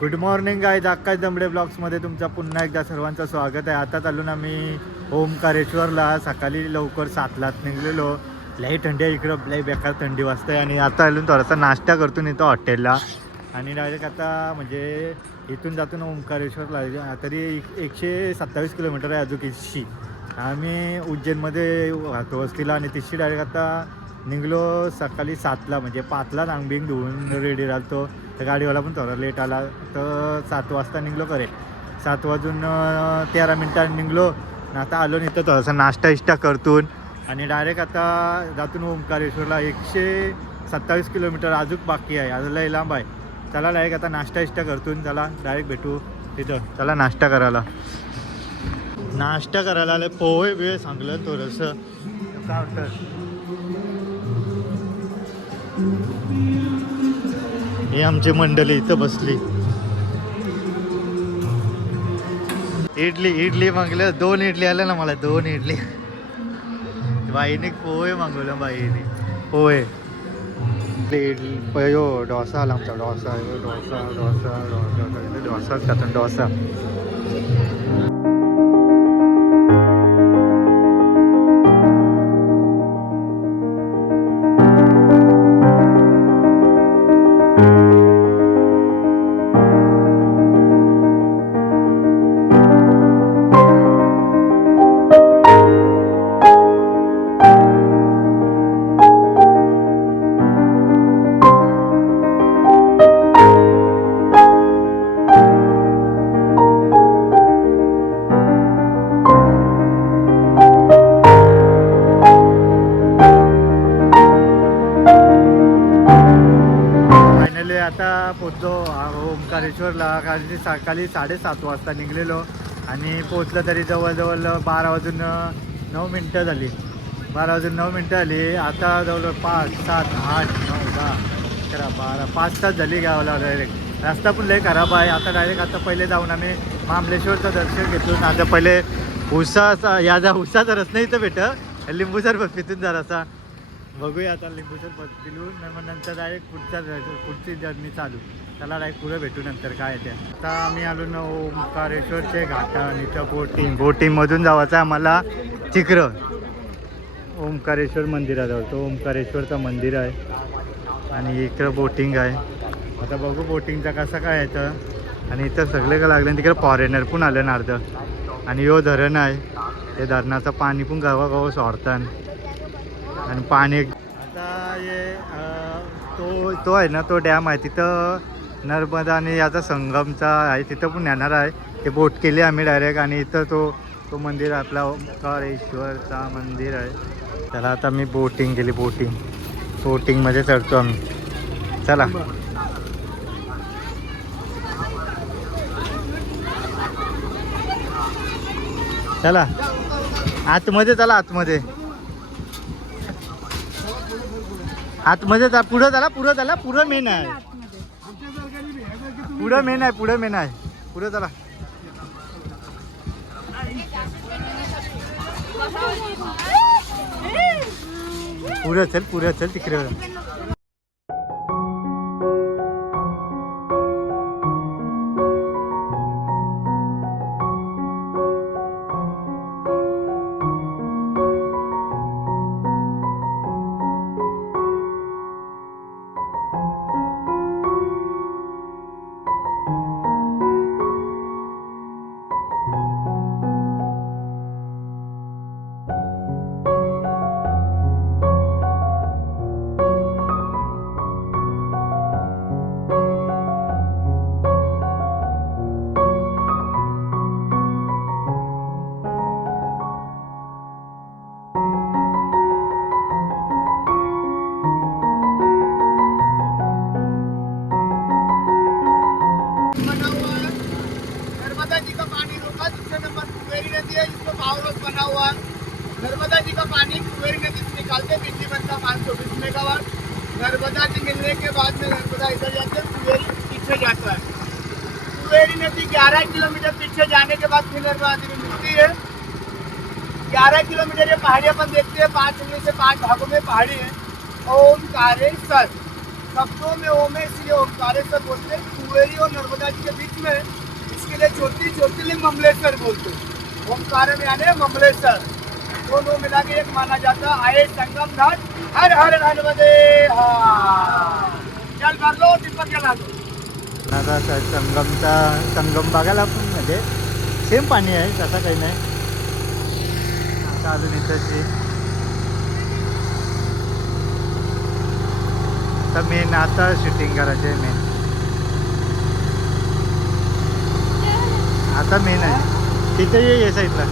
Good morning guys, आकाश दमडे ब्लॉग्समध्ये तुमचं पुन्हा एकदा सर्वांचं स्वागत आहे. आता चालू ना मी ओमकारेश्वरला. सकाळी लवकर 7लाच निघलेलो. लई थंडी आहे इकडं, लई बेकार थंडी वाजते. आणि आता आलो थोडासा नाश्ता करतो इथं हॉटेलला आणि डायरेक्ट आता म्हणजे इथून जातो ना ओमकारेश्वरला. तरी 127 किलोमीटर आहे अजून तिशी. आम्ही उज्जैनमध्ये राहतो वस्तीला आणि तिशी डायरेक्ट आता निघलो सकाळी 7ला, म्हणजे 5ला नांगबिंग धुवून रेडी राहतो. तर गाडीवाला पण थोडा लेट आला, तर 7 वाजता निघलो. करेक्ट 7 वाजून 13 मिनिटांनी निघलो. आणि आता आलो नाही तर थोडासा नाश्ता इष्टा करतून आणि डायरेक्ट आता जातून ओमकारेश्वरला. 127 किलोमीटर अजून बाकी आहे, अजून लई लांब आहे. चला डायरेक्ट आता नाश्ता इष्टा करतून चला डायरेक्ट भेटू तिथं. चला नाश्ता करायला आलं. पोहे बिहे सांगलं थोडंसं काय वाटतं. ही आमची मंडळी इथं बसली. इडली मागलं. 2 इडली आल्या ना मला, 2 इडली. बाईने पोहे मागवलं, बाईने पोहे. इडली पयो डोसा आला आमचा. डोसाच खातो डोसा. आता पोचलो ओमकारेश्वरला. कारण सकाळी 7:30 वाजता निघलेलो आणि पोचलं तरी जवळजवळ 12 वाजून 9 मिनटं झाली. 12 वाजून 9 मिनटं झाली. आता जवळ 5, 7, 8, 9, 10, 11, 12, 5 तास झाली गावाला. डायरेक्ट रस्ता पण लय खराब आहे. आता डायरेक्ट आता पहिले जाऊन आम्ही महाबळेश्वरचं दर्शन घेतो. आता पहिले उसाचा रस्ता इथं भेटं लिंबू सरबत पितून जरासा बघूया. आता लिंबू सरबत पिलून मग नंतर डायरेक्ट पुढची जर्नी चालू. त्याला डायरेक्ट पुढे भेटू नंतर काय ते. आता आम्ही आलो ना ओमकारेश्वरचे घाटा आणि इथं बोटिंगमधून जावायचं आहे आम्हाला चिखरं. ओमकारेश्वर मंदिराजवळ तो ओमकारेश्वरचं मंदिर आहे आणि इकडं बोटिंग आहे. आता बघू बोटिंगचा कसा काय येतं. आणि इथं सगळे का लागले. तिकडे फॉरेनर पण आले ना अर्ध. आणि यो धरण आहे, ते धरणाचं पाणी पण गावागाव सोडतात. आणि पाणी आता हे तो आहे ना, तो डॅम आहे तिथं नर्मदा आणि याचा संगमचा आहे, तिथं पण येणार आहे. ते बोट केली आम्ही डायरेक्ट. आणि इथं तो मंदिर आपला ओंकारेश्वरचा मंदिर आहे. त्याला आता मी बोटिंग केली. बोटिंगमध्ये चढतो आम्ही. चला चला आतमध्ये. चला आतमध्ये पुढं चला. पुढं मेन आहे. पुढं चला. पुढं चल तिकडे. नर्मदा जी का पानी कुएरी नदी से निकालते, बिजली बनता 520 मेगावाट। नर्मदा जी मिलने के बाद में नर्मदा इधर जाते, कुएरी पीछे जाता है। कुएरी नदी 11 किलोमीटर पीछे जाने के बाद फिर नर्मदा नदी मिलती है। 11 किलोमीटर ये पहाड़ी अपन देखते हैं, 5 उंगली से 5 भागों में पहाड़ी है। ओमकारेश्वर शब्दों में ओम है, इसलिए ओमकारेश्वर बोलते हैं। कुवेरी और नर्मदा जी के बीच में इसके लिए ज्योतिर्लिंग ममलेश्वर बोलते हैं। ओमकार में यानी ममलेश्वर, दोनों मिला के एक माना जाता है। आए संगम घाट, हर हर नर्मदे हर। चल भर लो, दीपक जला दो। आता संगम बघायला पण म्हणजे सेम पाणी आहे, तसं काही नाही. आता अजून इथंच आता मेन आता शूटिंग करायचे मेन. आता मेन आहे तिथे ये साईडला.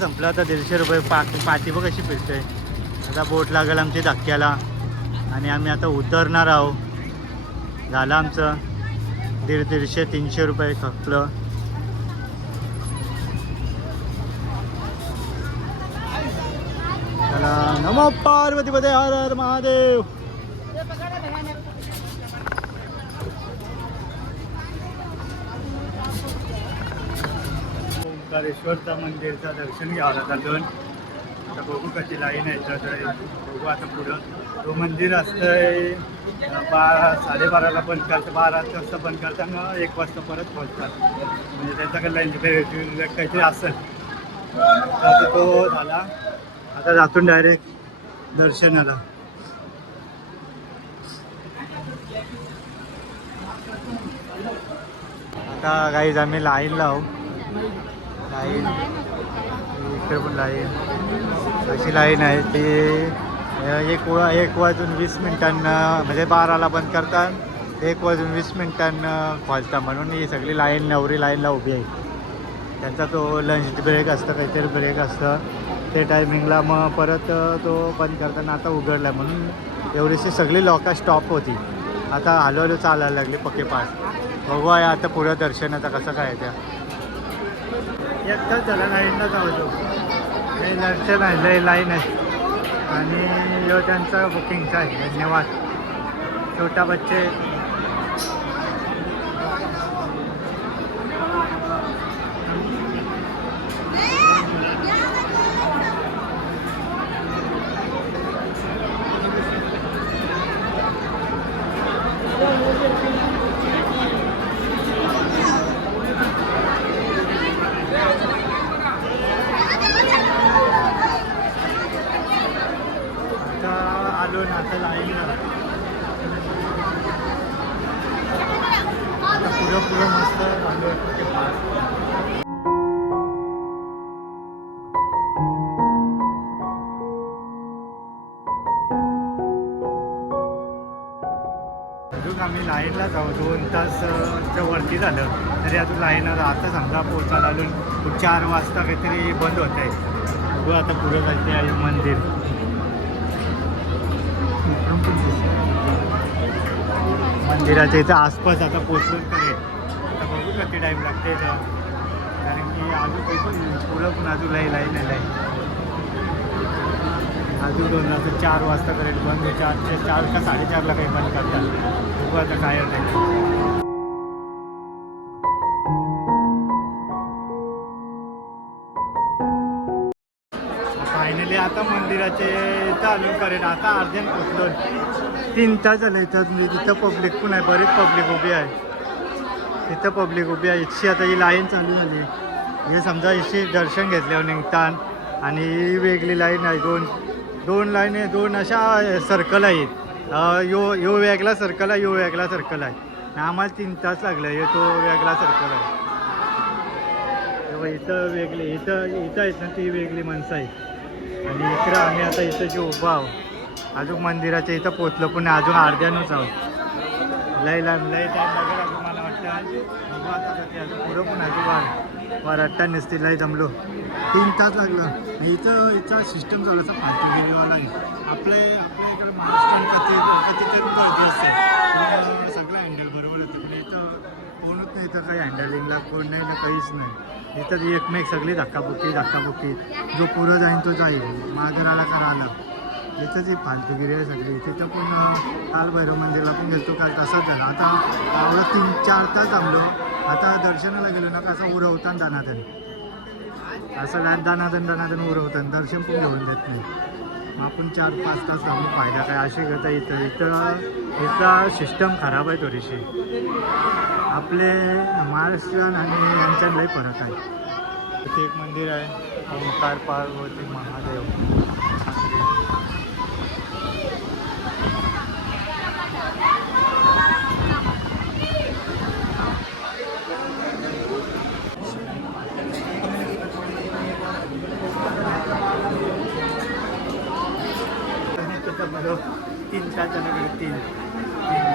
संपलं आता. 150 रुपये पाठी बघ कशी फिरते. आता बोट लागेल आमची धक्क्याला आणि आम्ही आता उतरणार आहोत. झालं आमचं 150-300 रुपये खपलं. चला, नमो पार्वती पदे, हर हर महादेव. ओंकारेश्वरचा मंदिरचं दर्शन घ्यावं लागलं. आता बघू कशी लाईन आहे तर बघू आता पुढं. तो मंदिर असतंय 12:30ला बंद करतं, 12 वाजता बंद करताना 1 वाजता परत पोहोचतात. म्हणजे त्यांच्याकडे लाईन काहीतरी असेल. तर तो झाला. आता जातून डायरेक्ट दर्शनाला. आता गाईज आम्ही लाईन लावू. लाईन इकडे पण लाईन अशी लाईन आहे ती 1:20 म्हणजे 12ला बंद करतात, 1:20 खोलता म्हणून ही सगळी लाईन नवरी लाईनला उभी आहे. त्यांचा तो लंच ब्रेक असतं, काहीतरी ब्रेक असतं ते टायमिंगला, मग परत तो बंद करताना आता उघडला म्हणून एवढीशी सगळी लोकं स्टॉप होती. आता हळूहळू चालायला लागली पक्के पास. बघूया आता पुढं दर्शनाचा कसं काय त्या एकटाच झाला लाईनला जाऊ. हे दर्शन आहे, लय लाईन आहे आणि यो त्यांचा बुकिंगचा आहे. धन्यवाद. छोटा बच्चे आलो ना आता लाईनला. आता पुढं मस्त आलो ते पास. अजून आम्ही लाईनला जाऊ. 2 तासच्या वरती झालं तरी अजून लाईनला. आता समजा पोचायला आलो 4 वाजता काहीतरी बंद होत आहे. बघू आता पुढं जायचं आहे मंदिर. मंदिराच्या इथं आसपास आता पोचून करेल. आता बघू किती टाईम लागते इथं, कारण की अजून काही पण पुढं पण अजून लाईन आहे. अजून 2 वाजता 4 वाजता करेल बंद. 4 का 4:30ला काही बंद करतात. बघू आता काय होतं. फायनली आता मंदिराचे इथं आलो करेल. आता अर्जंट पोचलो. 3 तास झाले इथं. मी तिथं पब्लिक पण आहे, बरीच पब्लिक उभी आहे. तिथं पब्लिक उभी आहे. इथची आता ही लाईन चालू झाली. हे समजा इथची दर्शन घेतल्यावर निघतान आणि ही वेगळी लाईन आहे. दोन लाईन आहे. 2 अशा सर्कल आहेत. यो वेगळा सर्कल आहे, यो वेगळा सर्कल आहे. आम्हाला 3 तास लागले. तो वेगळा सर्कल आहे. इथं वेगळी इथं आहेत ना ती वेगळी माणसं आहेत. आणि इकडं आम्ही आता इथं जे उभा आहोत अजून मंदिराच्या इथं पोचलो पण अजून अर्ध्यानंच आहोत. लय टाईम लागेल अजून मला वाटतं. बघू आता कधी अजून पुढं पण अजून वाटता नसते. लय जमलो. 3 तास लागलं. इथं सिस्टम थोडासा फालतूगिरीवाला आहे. आपल्या इकडे महाराष्ट्रात कितीतरी गर्दी असते, सगळं हँडल बरोबर होतं. पण इथं कोणच नाही. इथं काही हँडलिंगला कोण नाही ना, काहीच नाही. इथं एकमेक सगळी धक्काबुक्की. जो पुढं जाईन तो जाईल, मागराला करायला. इथंच ही फालतूगिरी आहे सगळी. तिथं पण काल भैरव मंदिरला पण गेलो काल तसंच झालं. आता एवढं 3-4 तास थांबलो. आता दर्शनाला गेलो ना कसं उरवताना दानादन, असं दानादन उरवताना दर्शन पण घेऊन देत नाही. मग आपण 4-5 तास थांबून फायदा काय. अशी करता इथं सिस्टम खराब आहे थोडीशी. आपले महाराष्ट्रीयन आणि यांच्यात लई फरक आहे. इथे एक मंदिर आहे ओंकार पार्वती महादेव. त्याच्यामध्ये 3 तास झालं. 3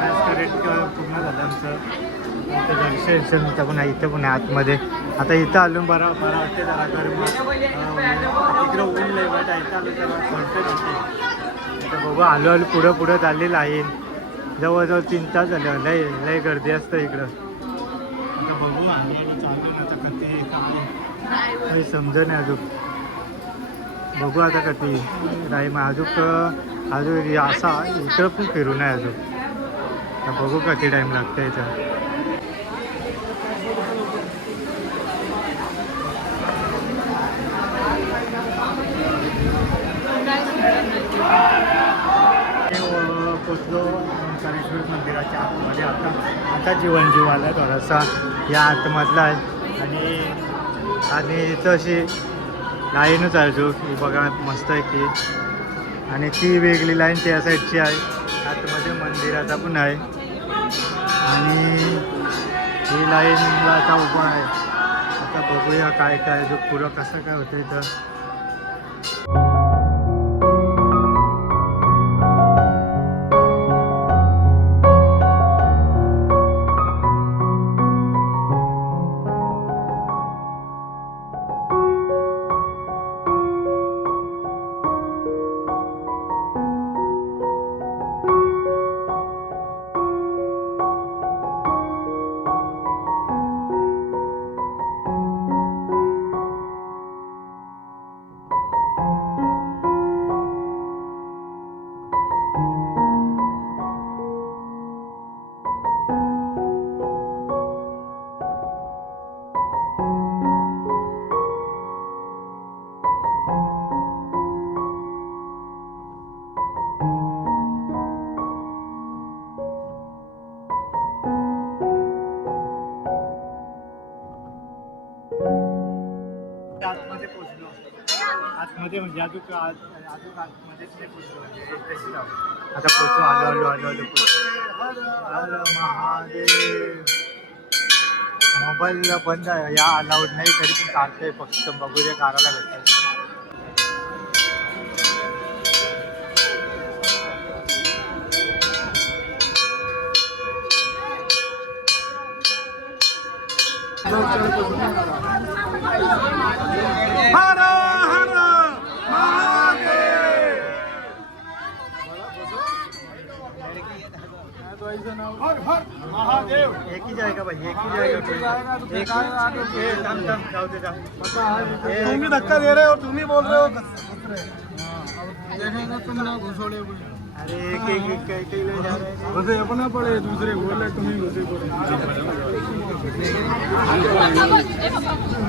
तास करेक्ट पूर्ण झालं आमचं. आता दर्शन पण आहे इथं पण आहे आतमध्ये. आता इथं आलो बरा वाटते जरा गरम. तिकडं ऊन लय वाईट आहे. इथं आलो जरा थंड होते. आता बघू आलो पुढं चालली लाईन. जवळजवळ 3 तास झाले. लय गर्दी असतं इकडं. आता बघू आलो चालू ना आता कधी काय काही समजत नाही अजून. बघू आता कधी राहीम अजून असा इकडं पण फिरू नये अजून. आता बघू किती टाईम लागतं याचा. पोचलो ओंकारेश्वर मंदिराच्या आतमध्ये. आता जीव आला थोडासा या आतमधला आहे. आणि इथं अशी लाईनच आहे जो की बघा मस्त आहे की. आणि ती वेगळी लाईन त्या साईडची आहे. आतमध्ये मंदिराचा पण आहे. आणि ही लाईनला आता उभा आहे. आता बघूया काय काय जो पुढं कसं काय होतं इथं. आतमध्ये पोचलो. आतमध्ये म्हणजे अजून आतमध्येच नाही पोचलो म्हणजे तशी जाऊ. आता पोचलो. आलो पोचलो. हर महादेव. मोबाईल बंद आहे या अलाउड नाही तरी पण काढतोय फक्त बघूया काढायला भेटतं. महादेव एक ही जाएगा भाई, एक ही जाएगा. तुम्ही धक्का दे रहे हो, तुम्ही बोल रहे हो घुसोड़े. अरे एक ले जा रहे हैं. घुसे अपना पड़े दूसरे बोले तुम्हें घुसे पड़े.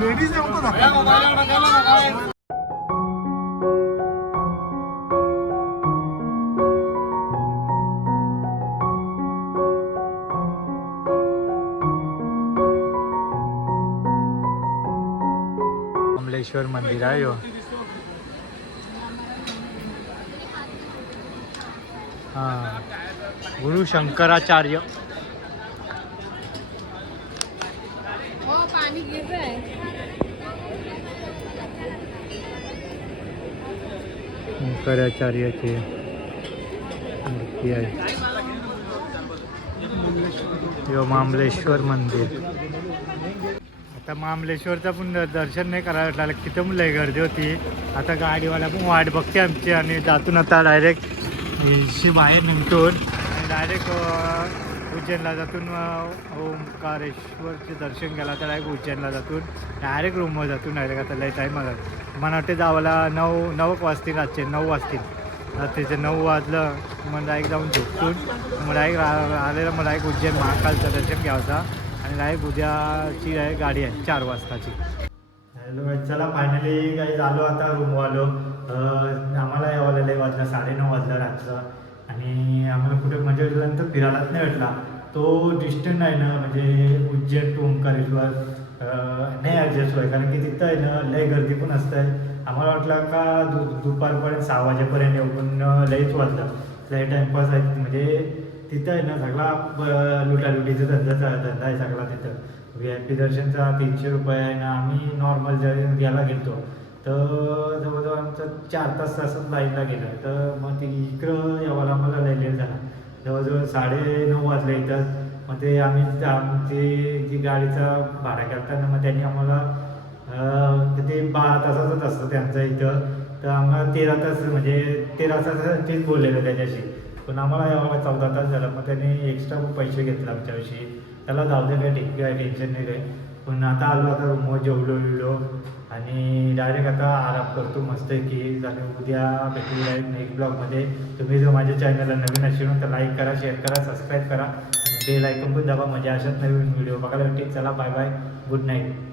लेडीज है वो तो धक्का. कमलेश्वर मंदिर आहे हो. हां, गुरु शंकराचार्य. पानी गिर रहा है. शंकराचार्याची मूर्ती आहे. यो मामलेश्वर मंदिर. आता मामलेश्वरचं पण दर्शन नाही करायला भेटलं. तिथं पण लय गर्दी होती. आता गाडीवाला पण वाट बघते आमची आणि जातून आता डायरेक्ट बाहेर निघतो. डायरेक्ट उज्जैनला जातून ओंकारेश्वरचे दर्शन केला तर डायरेक्ट उज्जैनला जातून डायरेक्ट रूमवर जातून डायरेक्ट आता लय टाईम आला. मला वाटते जावाला 9 वाजतील. रातचे 9 वाजतील. रात्रीचे 9 वाजलं मग डायरेक्ट जाऊन झोपतून मग डायरेक्ट आलेलं मग डायरेक्ट उज्जैन महाकालचं दर्शन घ्यायचा आणि डायरेक्ट उद्याची डायरेक्ट गाडी आहे 4 वाजताची. हॅलो, चला फायनली काही झालो आता रूमवर आलो. आम्हाला यावं लय वाजला 9:30 वाजला रातचं आणि आम्हाला कुठे म्हणजे नंतर फिरायलाच नाही भेटला. तो डिस्टन्स आहे ना म्हणजे उज्जैन टू ओंकारेश्वर नाही ॲडजस्ट होय कारण की तिथं आहे ना लय गर्दी पण असतं आहे. आम्हाला वाटलं का दुपारपर्यंत 6 वाजेपर्यंत येऊ पण लईच वाजलं. लय टाईमपास आहे म्हणजे तिथं आहे ना सगळा लुटालुटीचा धंदा आहे सगळा तिथं. VIP दर्शनचा 300 रुपये आहे ना. आम्ही नॉर्मल याला गेलो तर जवळजवळ आमचं 4 तास असंच लाईनला गेलं. तर मग ती इकडं यावाला आम्हाला लय लेट झाला. जवळजवळ 9:30 वाजले इथं. मग ते आमची जी गाडीचा भाडा करताना मग त्यांनी आम्हाला ते 12 तासाचंच असतं त्यांचं इथं. तर आम्हाला 13 तास म्हणजे 13 तासाचीच बोललेलं त्याच्याशी. पण आम्हाला यावाला 14 तास झाला. मग त्यांनी एक्स्ट्रा पैसे घेतले आमच्याविषयी. त्याला जाऊ दे काय ठीक आहे टेन्शन नाही काय. पण आता आलो आता रूमवर जेवलो आणि डायरेक्ट आता आराम करतो मस्त की आणि उद्या भेटू डायरेक्ट नेक्स्ट ब्लॉगमध्ये. तुम्ही जर माझ्या चॅनलला नवीन असेल तर लाईक करा, शेअर करा, सबस्क्राईब करा आणि बेल आयकॉन पण दाबा म्हणजे अशाच नवीन व्हिडिओ बघायला भेटेल. चला बाय बाय, गुड नाईट.